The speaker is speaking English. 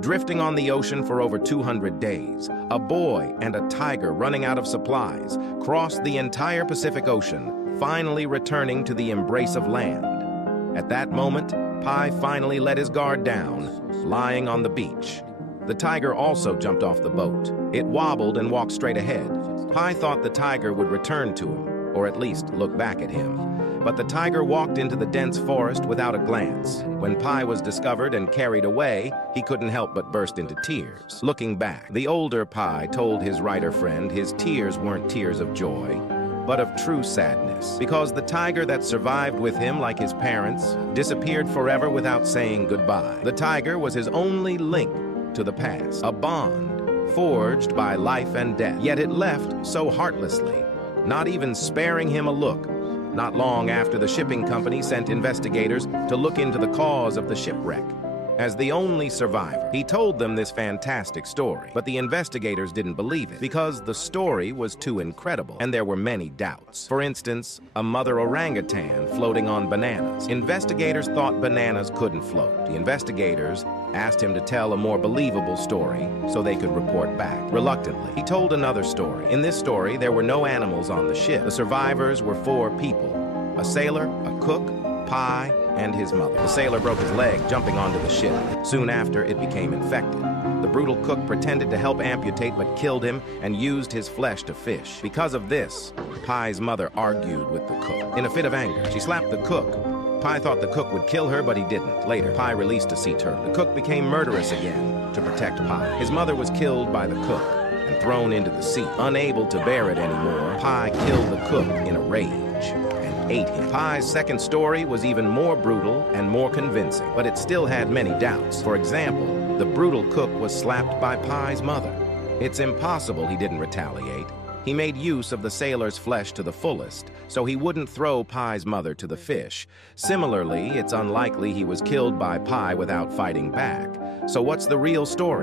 Drifting on the ocean for over 200 days, a boy and a tiger running out of supplies crossed the entire Pacific Ocean, finally returning to the embrace of land. At that moment, Pi finally let his guard down, lying on the beach. The tiger also jumped off the boat. It wobbled and walked straight ahead. Pi thought the tiger would return to him, or at least look back at him. But the tiger walked into the dense forest without a glance. When Pi was discovered and carried away, he couldn't help but burst into tears. Looking back, the older Pi told his writer friend his tears weren't tears of joy, but of true sadness, because the tiger that survived with him, like his parents, disappeared forever without saying goodbye. The tiger was his only link to the past, a bond forged by life and death. Yet it left so heartlessly, not even sparing him a look. Not long after, the shipping company sent investigators to look into the cause of the shipwreck. As the only survivor, he told them this fantastic story, but the investigators didn't believe it because the story was too incredible and there were many doubts. For instance, a mother orangutan floating on bananas. Investigators thought bananas couldn't float. The investigators asked him to tell a more believable story so they could report back. Reluctantly, he told another story. In this story, there were no animals on the ship. The survivors were 4 people: a sailor, a cook, Pi, and his mother. The sailor broke his leg jumping onto the ship. Soon after, it became infected. The brutal cook pretended to help amputate but killed him and used his flesh to fish. Because of this, Pi's mother argued with the cook. In a fit of anger, she slapped the cook. Pi thought the cook would kill her, but he didn't. Later, Pi released a sea turtle. The cook became murderous again to protect Pi. His mother was killed by the cook and thrown into the sea. Unable to bear it anymore, Pi killed the cook in a rage and ate him. Pi's second story was even more brutal and more convincing, but it still had many doubts. For example, the brutal cook was slapped by Pi's mother. It's impossible he didn't retaliate. He made use of the sailor's flesh to the fullest, so he wouldn't throw Pi's mother to the fish. Similarly, it's unlikely he was killed by Pi without fighting back. So what's the real story?